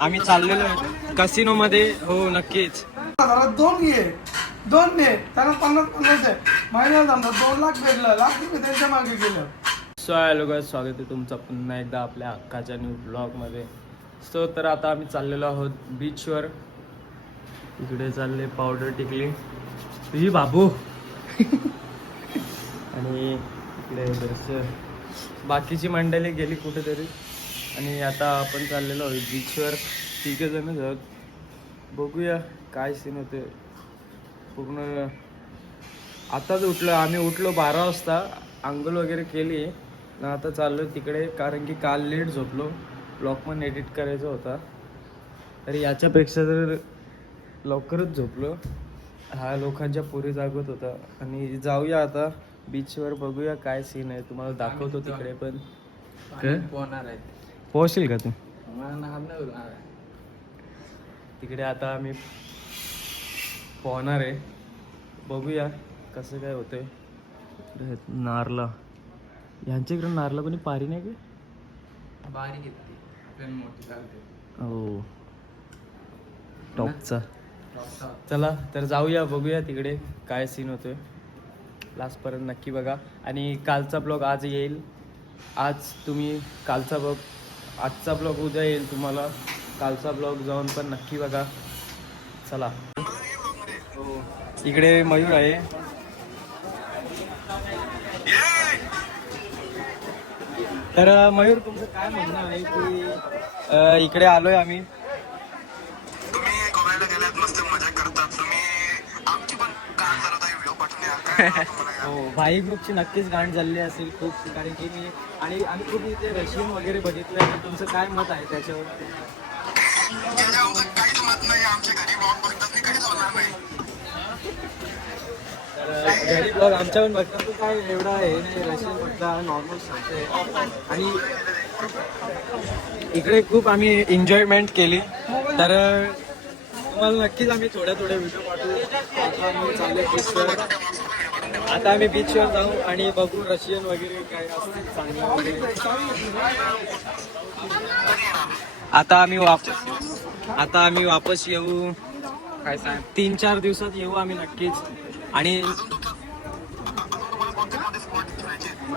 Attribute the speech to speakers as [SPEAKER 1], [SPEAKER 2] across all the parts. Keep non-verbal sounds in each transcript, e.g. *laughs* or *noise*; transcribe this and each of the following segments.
[SPEAKER 1] आम्ही चाललेलो कसिनो मध्ये हो नक्कीच.
[SPEAKER 2] दोन घे. दोन दे त्याला पन्नास पन्नास आहे महिन्याला समजा दोन लाख भेटलं. लाख रुपये त्यांच्या मागे गेलं.
[SPEAKER 1] सो हॅलो गाय स्वागत आहे तुमचं पुन्हा एकदा आपल्या हक्काच्या न्यू ब्लॉगमध्ये सो तर आता आम्ही चाललेलो आहोत बीचवर इकडे चालले पावडर टिकली. तुझी बाबू. *laughs* आणि इकडे बाकीची मंडळी गेली कुठेतरी. आणि आता आपण चाललेलो आहोत बीचवर तिघे जण आहोत. बघूया काय सीन होते पूर्ण आताच उठलो. आम्ही उठलो बारा वाजता. आंघोळ वगैरे केली. आणि आता चाललो तिकडे कारण की काल लेट झोपलो. ब्लॉग पण एडिट करायचा होता. तर याच्यापेक्षा जर लवकरच झोपलो. हा लोकांच्या पुरी जागत होता. आणि जाऊया आता बीचवर बघूया काय सीन आहे. तुम्हाला दाखवतो तिकडे पण?
[SPEAKER 3] पोहणार आहेत
[SPEAKER 1] पोहोचशील का तू. तिकडे आता आम्ही पोहणार आहे. बघूया कसं काय होतंय. नारला. यांच्या इकडे नारला कोणी पारी नाही का?
[SPEAKER 3] बारीक येते पण मोठी चालते
[SPEAKER 1] हो. टॉपचा. चला तर जाऊया बघूया तिकडे काय सीन होतोय. लास्टपर्यंत नक्की बघा. आणि कालचा ब्लॉग आज येईल. आज तुम्ही कालचा ब्लॉग आजचा ब्लॉग उद्या येईल तुम्हाला. कालचा ब्लॉग जाऊन पण नक्की बघा. चला. हो. इकडे मयूर आहे. तर मयूर तुमचं काय म्हणणं आहे की इकडे आलोय आम्ही. हो भाई ग्रुपची नक्कीच गाण झाली असेल खूप. कारण की मी आणि आम्ही खूप इथे रशियन वगैरे बघितलं आहे तुमचं काय मत आहे त्याच्यावर?
[SPEAKER 4] काहीच मत नाही आमच्या घरी ब्लॉग बघतात मी काहीच बोलणार नाही
[SPEAKER 1] घरी ब्लॉग आमच्या पण बघतात तर काय एवढा हे नाही. रशियन बघता नॉर्मल सांगते आणि इकडे खूप आम्ही एन्जॉयमेंट केली. तर तुम्हाला नक्कीच आम्ही थोड्या थोड्या व्हिडिओ पाठवू आता आम्ही चालले आता आम्ही बीचवर जाऊ आणि बघू रशियन वगैरे काय असतील चांगलं वगैरे आता आम्ही वापस आता आम्ही वापस येऊ. काय सांग? तीन चार दिवसात येऊ आम्ही नक्कीच. आणि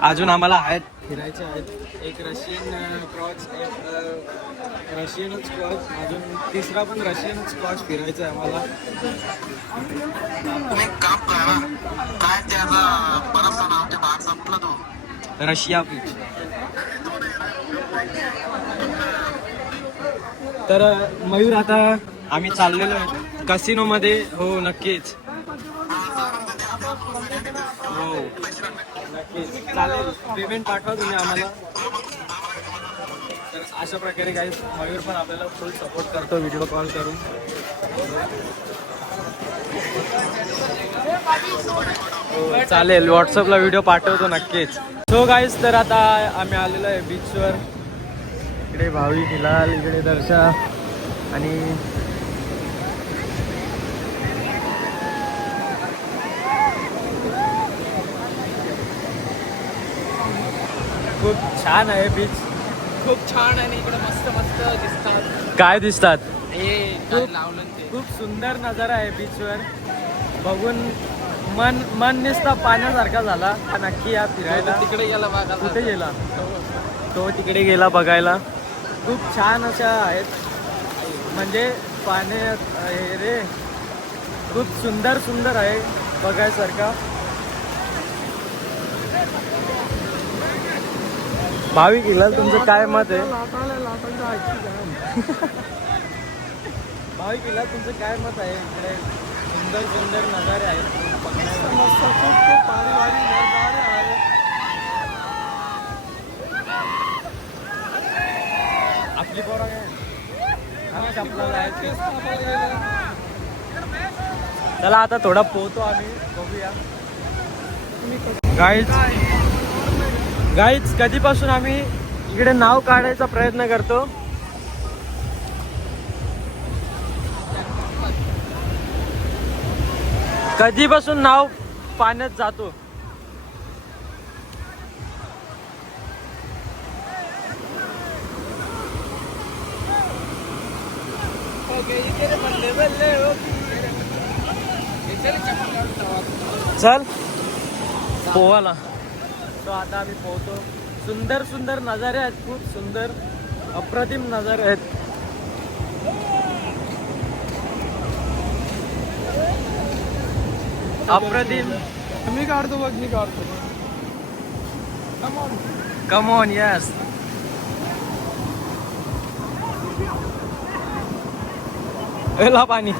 [SPEAKER 1] अजून आम्हाला आहेत. फिरायचे आहेत. एक रशियन क्रॉच एक रशियनच क्रॉच अजून तिसरा पण रशियनच क्रॉच फिरायचा आहे आम्हाला.
[SPEAKER 4] तुम्ही काम करा काय त्याचा बराचसा तो.
[SPEAKER 1] रशिया बीच तर मयूर आता आम्ही चाललेलो आहे. कसिनो मध्ये हो नक्कीच. हो. नक्कीच. चालेल. पेमेंट पाठवा तुम्ही आम्हाला. अशा प्रकारे काही मयूर पण आपल्याला फुल सपोर्ट करतो व्हिडिओ कॉल करून. हो, चालेल व्हॉट्सअपला व्हिडिओ पाठवतो नक्कीच. सो गाईज तर आता आम्ही आलेलो आहे बीचवर इकडे भावी हिलाल इकडे दर्शा आणि खूप छान आहे बीच
[SPEAKER 3] खूप छान आणि इकडे मस्त मस्त दिसतात.
[SPEAKER 1] काय दिसतात?
[SPEAKER 3] हे काय लावलं ते?
[SPEAKER 1] खूप सुंदर नजारा आहे बीचवर बघून मन मन निसता पाण्यासारखा झाला. नक्की या फिरायला.
[SPEAKER 3] तिकडे गेला बघा
[SPEAKER 1] कुठे गेला? तो तिकडे गेला बघायला. खूप छान अशा आहेत. म्हणजे पाण्यात हे रे. खूप सुंदर सुंदर आहे बघायसारखा. भाविक इलाल तुमचं काय मत आहे? भाविक इलाल तुमचं काय मत आहे? इकडे सुंदर सुंदर नजारे आहेत.
[SPEAKER 2] मस्त खूप नजारे
[SPEAKER 1] आपली पोरा काय चला आता थोडा पोहतो आम्ही. बघूया. गाईच गाईच कधीपासून आम्ही इकडे नाव काढायचा प्रयत्न करतो? कधीपासून नाव पाण्यात जातो?
[SPEAKER 3] चल
[SPEAKER 1] चल. पोवाला. तो आता आम्ही पोहतो सुंदर सुंदर नजारे आहेत खूप सुंदर अप्रतिम नजारे आहेत. अप्रतिम.
[SPEAKER 2] मी काढतो बघ मी काढतो.
[SPEAKER 1] कम ऑन यस एला पाणी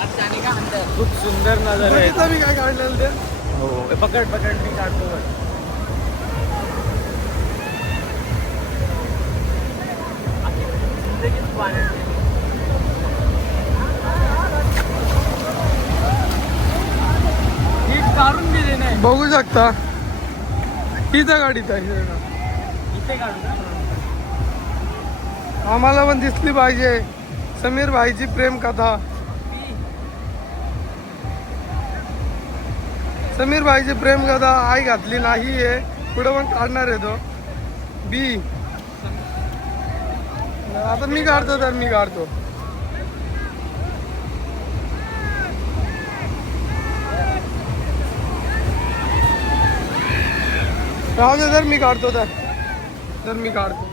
[SPEAKER 3] आज जाने का अंदर
[SPEAKER 1] खूप सुंदर नजारे
[SPEAKER 2] बघितलं मी काय काढलेलं ते.
[SPEAKER 1] हो ए, पकड पकड मी काढतो बघ. आहे. काढून नाही.
[SPEAKER 2] बघू शकता. इथं गाडीत आहे
[SPEAKER 1] इथे काढू का?
[SPEAKER 2] आम्हाला पण दिसली पाहिजे. समीर भाईची प्रेम कथा. समीर भाईची प्रेम कदा आई घातली नाही आहे. पुढे पण काढणार आहे तो. बी आता मी काढतो तर मी काढतो. राहू दे तर मी काढतो तर. तर मी काढतो.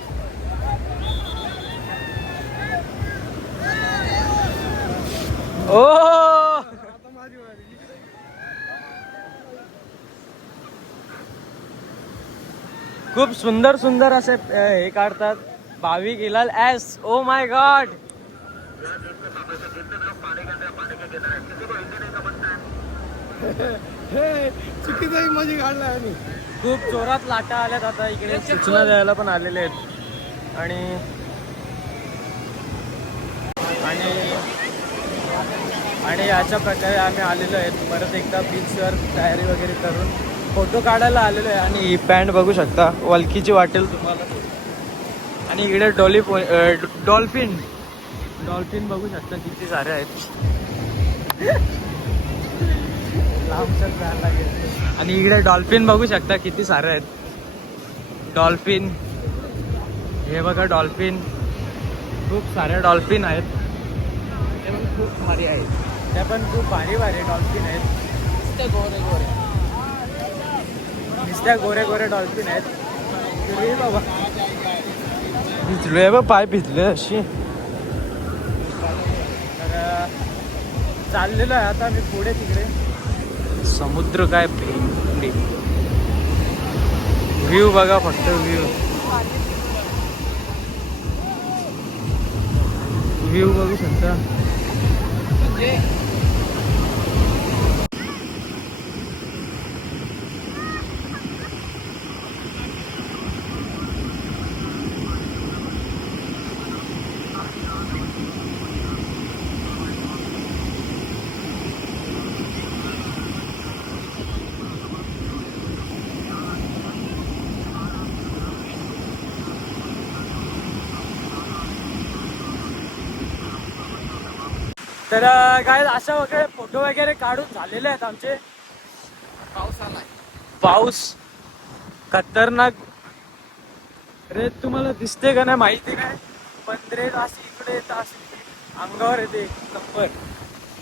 [SPEAKER 1] ओ खूप सुंदर सुंदर असे हे काढतात. भाविक हिलाल एस ओ oh माय गॉड
[SPEAKER 2] हे चुकीचा माझी आम्ही
[SPEAKER 1] खूप जोरात लाटा आल्यात आता इकडे. सूचना द्यायला पण आलेले आहेत. आणि आणि आणि अशा प्रकारे आम्ही आलेलो आहेत. परत एकदा बीचवर तयारी वगैरे करून. फोटो काढायला आलेलो आहे आणि ही पॅन्ट बघू शकता. वलकीची वाटेल तुम्हाला. आणि इकडे डॉली डॉल्फिन. डॉल्फिन बघू शकता किती सारे आहेत. लांबच लागेल. आणि इकडे डॉल्फिन बघू शकता किती सारे आहेत. डॉल्फिन. हे बघा डॉल्फिन. खूप सारे डॉल्फिन आहेत. ते पण खूप भारी आहेत. त्या पण खूप भारी भारी डॉल्फिन आहेत.
[SPEAKER 3] गोरे गोरे.
[SPEAKER 1] नुसत्या गोरे गोरे डॉल्फिन आहेत. बाबा भिजलोय बा पाय भिजले अशी. तर चाललेलो आहे आता मी पुढे तिकडे. समुद्र काय भेंडी. व्ह्यू बघा फक्त व्ह्यू व्ह्यू बघू शकता. तर काय अशा वगैरे फोटो वगैरे काढून झालेले आहेत आमचे.
[SPEAKER 3] पाऊस आलाय.
[SPEAKER 1] पाऊस खतरनाक. रे तुम्हाला दिसते का नाही माहिती काय? पंधरे तास इकडे येत असे अंगावर येते एक नंबर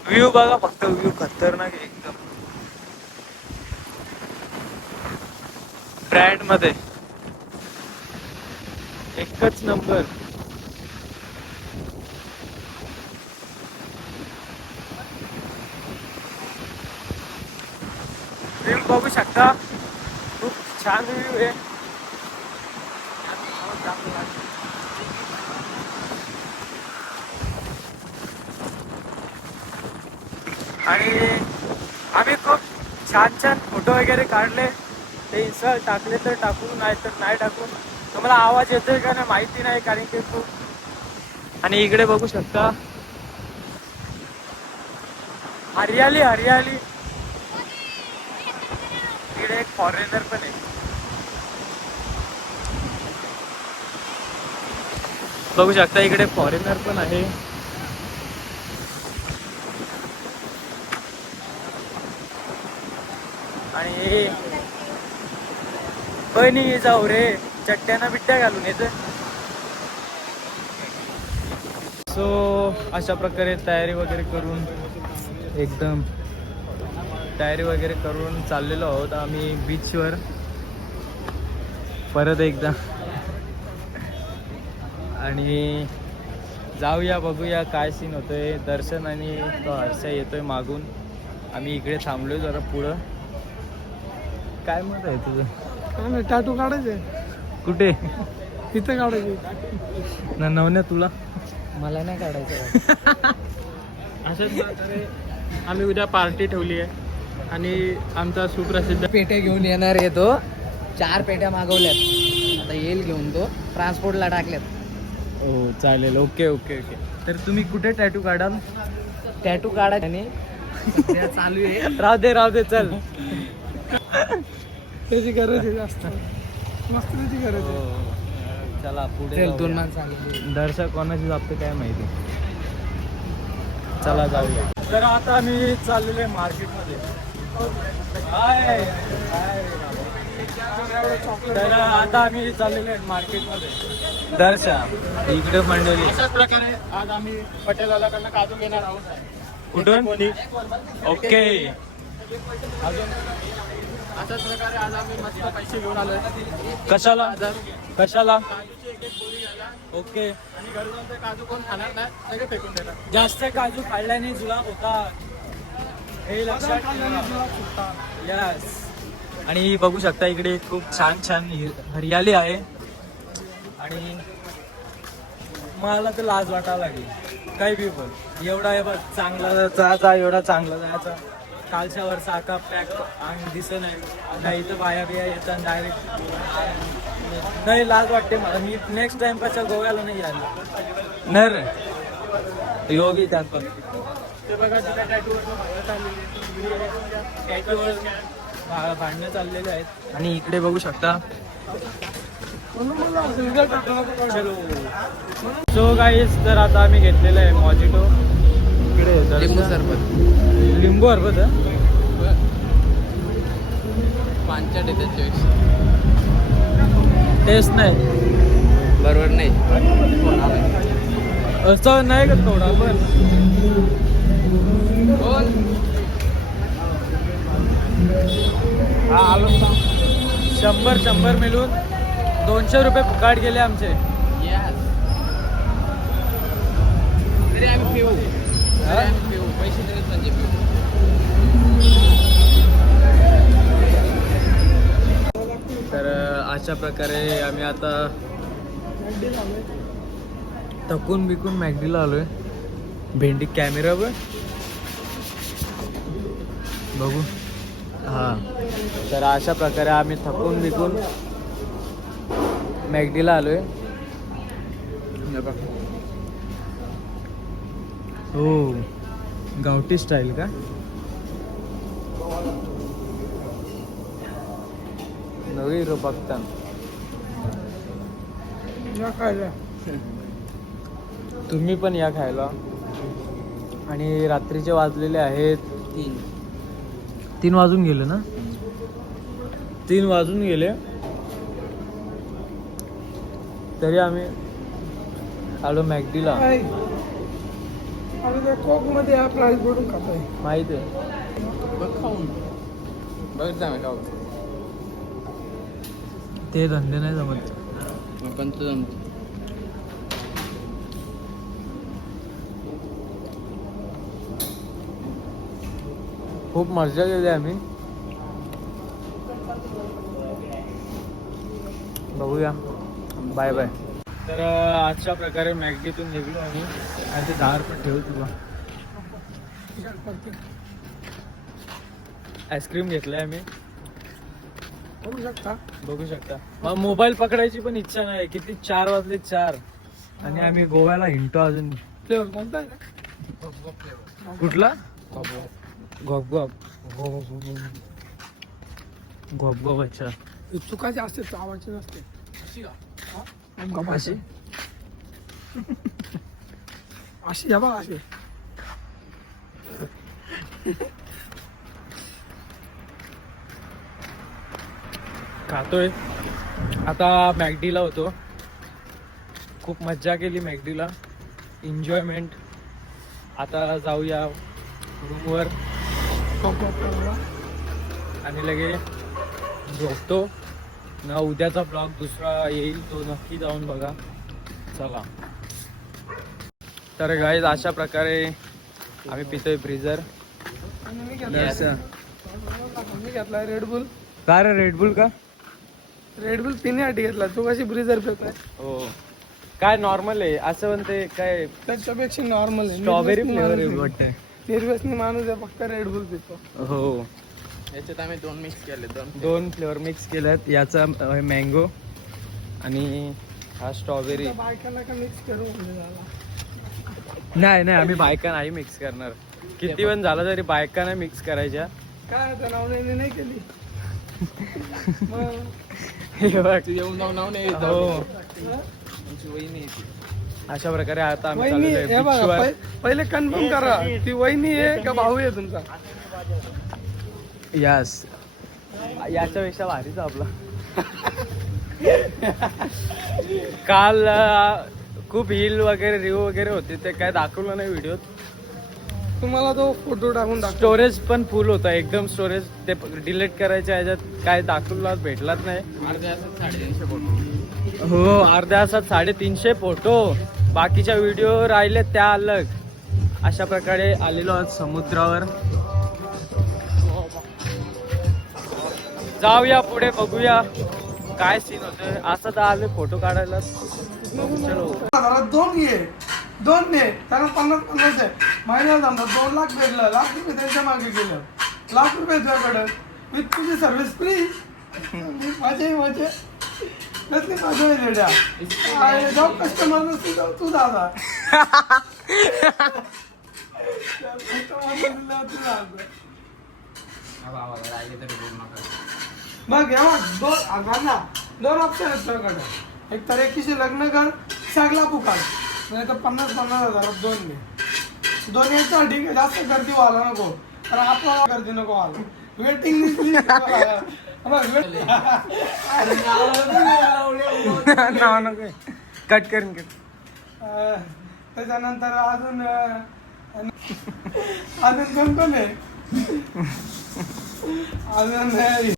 [SPEAKER 1] व्ह्यू बघा फक्त व्ह्यू खतरनाक एकदम. ब्रँडमध्ये. एकच नंबर व्ह्यू बघू शकता. खूप छान व्ह्यू आहे. आणि आम्ही खूप छान छान फोटो वगैरे काढले. ते इन्स्टा टाकले तर टाकू नाही तर नाही टाकू. तुम्हाला आवाज येतोय का नाही माहिती नाही कारण की खूप आणि इकडे बघू शकता. हरियाली हरियाली. फॉरेनर पण आहे. बघू शकता इकडे फॉरेनर पण आहे. आणि बनी जाऊ रे. चट्ट्याना बिट्ट्या घालून येतं सो अशा प्रकारे तयारी वगैरे करून एकदम तयारी वगैरे करून चाललेलो आहोत आम्ही बीचवर परत एकदा. आणि जाऊया बघूया काय सीन होतोय. दर्शन आणि तो हर्षा येतोय मागून. आम्ही इकडे थांबलोय जरा पुढं. काय मत आहे तुझं?
[SPEAKER 2] टॅटू काढायचे
[SPEAKER 1] कुठे?
[SPEAKER 2] इथे काढायचे
[SPEAKER 1] न नवन्या तुला?
[SPEAKER 3] मला नाही काढायचं. *laughs*
[SPEAKER 2] प्रकारे आम्ही उद्या पार्टी ठेवली आहे आणि आमचा सुप्रसिद्ध
[SPEAKER 3] पेट्या घेऊन येणार आहे तो. चार पेट्या मागवल्यात. आता येईल घेऊन तो. ट्रान्सपोर्टला टाकल्यात.
[SPEAKER 1] हो चालेल. Okay okay okay. तर तुम्ही कुठे टॅटू काढाल?
[SPEAKER 3] टॅटू काढा आणि चालू आहे. *laughs*
[SPEAKER 1] राहू दे राहू दे चल. *laughs*
[SPEAKER 2] त्याची गरज आहे जास्त. मस्त त्याची गरज आहे.
[SPEAKER 1] हो. चला पुढे
[SPEAKER 3] दोन. माणसं
[SPEAKER 1] दर्शक कोणाची जापते काय माहिती. चला जाऊया. तर आता आम्ही चाललेलो आहे मार्केटमध्ये. तर आता आम्ही चाललेलो आहे मार्केटमध्ये. दर्शक इकडे मंडळी.
[SPEAKER 2] अशाच प्रकारे आज आम्ही पटेलवाल्याकडनं काजू घेणार आहोत.
[SPEAKER 1] कुठून? ओके.
[SPEAKER 2] अशाच प्रकारे आज आम्ही मस्त पैसे घेऊन आलोय.
[SPEAKER 1] कशाला? कशाला? ओके.
[SPEAKER 2] आणि घरी जाऊन ते काजू कोण खाणार नाही सगळे फेकून देणार.
[SPEAKER 1] जास्त काजू खाल्ल्याने जुलाब होता हे लक्षात ठेवा यस आणि बघू शकता इकडे खूप छान छान हरियाली आहे. आणि मला तर लाज वाटायला लागली. काही बी पण एवढा आहे बघ चांगला जायचा एवढा चांगला जायचा. कालच्या वर पॅक आणि दिसत नाही नाही तर बाया बिया येतात डायरेक्ट नाही लाज वाटते मला. मी नेक्स्ट टाइम कशा गोव्याला नाही आलो नाही रे. योगी त्यात पण
[SPEAKER 2] ते बघा तिथे टॅटूवरनं बाहेर आलेली
[SPEAKER 1] टॅटूवर भा- भांडणं चाललेले आहेत. आणि इकडे बघू शकता. सो गाईस तर आता आम्ही घेतलेलं आहे मॉजिटो इकडे.
[SPEAKER 3] लिंबू सरबत.
[SPEAKER 1] लिंबू हरबत
[SPEAKER 3] पांचट आहे
[SPEAKER 1] टेस्ट नाही.
[SPEAKER 3] बरोबर नाही.
[SPEAKER 1] असं नाही का थोडा पण?
[SPEAKER 3] बोल
[SPEAKER 1] हा आलो. शंभर शंभर मिळून दोनशे रुपये फुकाट गेले आमचे.
[SPEAKER 3] तरी आम्ही पिऊ. तरी आम्ही पिऊ. पैसे देत म्हणजे पिऊ.
[SPEAKER 1] तर अशा प्रकारे आम्ही आता थकून बिकून मॅगडीला आलोय. भेंडी कॅमेरा वर. बघू. हा. तर अशा प्रकारे आम्ही थकून बिकून मॅगडीला आलोय. हे बघ. हो. गावठी स्टाईल का? नवी रो बघता
[SPEAKER 2] या खायला.
[SPEAKER 1] तुम्ही पण या खायला. आणि रात्रीचे वाजलेले आहेत.
[SPEAKER 3] तीन.
[SPEAKER 1] तीन वाजून गेले ना? तीन वाजून गेले. तरी आम्ही आलो मॅगडीला
[SPEAKER 2] काय? आणि त्या कोकमध्ये हा प्राईस भरून खातोय.
[SPEAKER 1] माहीत आहे.
[SPEAKER 3] बघ खाऊन. बघ जा खाऊ
[SPEAKER 1] ते धंदे नाही जमत.
[SPEAKER 3] पण तू जमतो.
[SPEAKER 1] खूप मजा केली आम्ही. बघूया. बाय बाय तर अं, आजच्या प्रकारे मॅगडीतून निघलो आम्ही. आणि ते दहा रुपये ठेवू तुला. आईस्क्रीम घेतलाय आम्ही.
[SPEAKER 2] करू शकता.
[SPEAKER 1] बघू शकता. मग मोबाईल पकडायची पण इच्छा नाही किती चार वाजले चार. आणि आम्ही गोव्याला हिंडतो अजून.
[SPEAKER 2] फ्लेवर कोणता आहे?
[SPEAKER 1] कुठला? गॉप गॉप. गॉप गॉप अच्छा.
[SPEAKER 2] चुकाचे असते चावाचे नसते.
[SPEAKER 1] अशी
[SPEAKER 2] अशी. या बघ अशी.
[SPEAKER 1] खातोय. आता मॅगडीला होतो. खूप मज्जा केली मॅगडीला. एन्जॉयमेंट आता जाऊया रूमवर आणि लगे झोपतो. ना उद्याचा ब्लॉग दुसरा येईल तो नक्की जाऊन बघा. चला. तर गाईज अशा प्रकारे आम्ही पितोय फ्रीजर
[SPEAKER 2] घेतला रेडबुल
[SPEAKER 1] काय रे रेडबुल का?
[SPEAKER 2] रेडबुल पिण्यासाठी घेतला. तू कशी ब्रिजर पेपर
[SPEAKER 1] हो. काय नॉर्मल आहे? असं म्हणते काय
[SPEAKER 2] त्याच्यापेक्षा नॉर्मल आहे.
[SPEAKER 1] स्ट्रॉबेरी फ्लेवर आहे
[SPEAKER 2] माणूस आहे.
[SPEAKER 1] वाटतं
[SPEAKER 2] निर्व्यसनी माणूस आहे फक्त रेडबुल पितो.
[SPEAKER 1] हो.
[SPEAKER 3] याच्यात आम्ही दोन मिक्स केले दोन
[SPEAKER 1] दोन फ्लेवर मिक्स केल्यात. याचा मँगो आणि हा स्ट्रॉबेरी
[SPEAKER 2] बायकांना का मिक्स करू म्हणजे
[SPEAKER 1] नाही नाही आम्ही बायका नाही मिक्स करणार. किती पण झालं तरी बायका नाही मिक्स करायच्या.
[SPEAKER 2] काय आता नावने नाही केली.
[SPEAKER 1] हे.
[SPEAKER 3] येऊन जाऊन नाव नाही
[SPEAKER 1] हो
[SPEAKER 3] आमची वहिनी येते
[SPEAKER 1] अशा प्रकारे आता आम्ही
[SPEAKER 2] वहिनी
[SPEAKER 1] चाललेलो
[SPEAKER 2] हे बघा
[SPEAKER 1] आहे
[SPEAKER 2] पहि- पहिले कन्फर्म करा ती वहिनी आहे का भाऊ आहे तुमचा?
[SPEAKER 1] यस याच्यापेक्षा भारीच आपला. *laughs* काल अं, खूप हिल वगैरे रिव्ह वगैरे होते ते काय दाखवलं नाही व्हिडिओत.
[SPEAKER 2] तुम्हाला तो फोटो टाकून
[SPEAKER 1] स्टोरेज पण फुल होता. एकदम स्टोरेज ते डिलीट करायच्या ह्याच्यात काय दाखवला भेटलाच नाही.
[SPEAKER 3] अर्ध्या असं साडेतीनशे फोटो
[SPEAKER 1] हो अर्ध्या तासात साडेतीनशे फोटो बाकीच्या व्हिडिओ राहिले त्या अलग. अशा प्रकारे आलेलो आज समुद्रावर. जाऊया पुढे बघूया. काय सीन होतोय? असं तर आले फोटो काढायला. चलो.
[SPEAKER 2] दोन दोन दे त्याला पन्नास पन्नास आहे. महिन्याला समजा दोन लाख भेटलं. लाख रुपये त्यांच्या मागे गेलं. लाख रुपये तुझ्याकडं. विथ तुझी सर्व्हिस फ्री माझे माझे. कसली माझं रेड्या जाऊ कस्टमर नसते जाऊ तू दादा. मग या दोन ना दोन ऑप्शन आहेत तुझ्याकडे. एक तर एकीशी लग्न कर सगळा पुकार. नाही तर पन्नास पन्नास हजारात दोन घे. दोन यायचं ठीक आहे जास्त गर्दी व्हायला नको. तर आपल्याला गर्दी नको व्हायला. *laughs* वेटिंग
[SPEAKER 1] कट करून कट
[SPEAKER 2] त्याच्यानंतर अजून अजून कोण कोण आहे? अजून